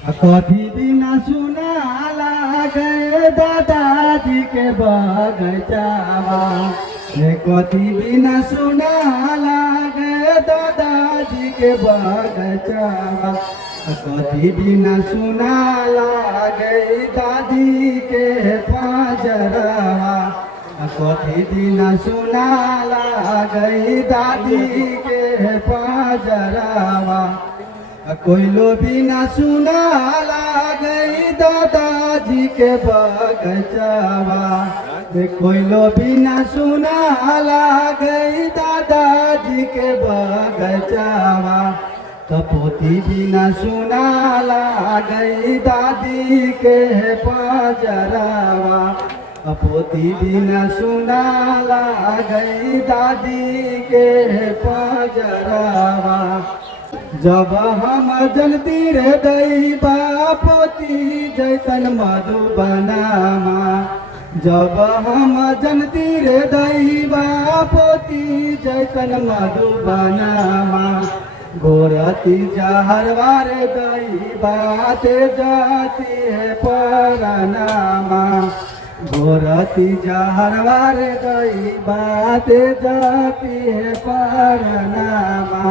कथी बिना सुना लागे दादाजी के बगचावा। कथी बिना सुना लागे दादाजी के बगचावा। कथी बिना सुना लागे दादी के पाजरवा। कथी बिना सुना लागे दादी के पाजरवा। कोयलो बिना सुना लागे दादाजी के बगचावा। कोयलो बिना सुना लागे दादाजी के बगचावा। पोती बिना सुना लागे दादी के पाजरवा। पोती बिना सुना लागे दादी के पाजरवा। जब हम जनती रे दैबा पोती जैतन मधुबनामा। जब हम जनती रे दैबा पोती जैतन मधुबनामा। गोरती जहरवार दैबा ते जाती है परनामा। गोरती जहरवार दैबा ते जाती है परनामा।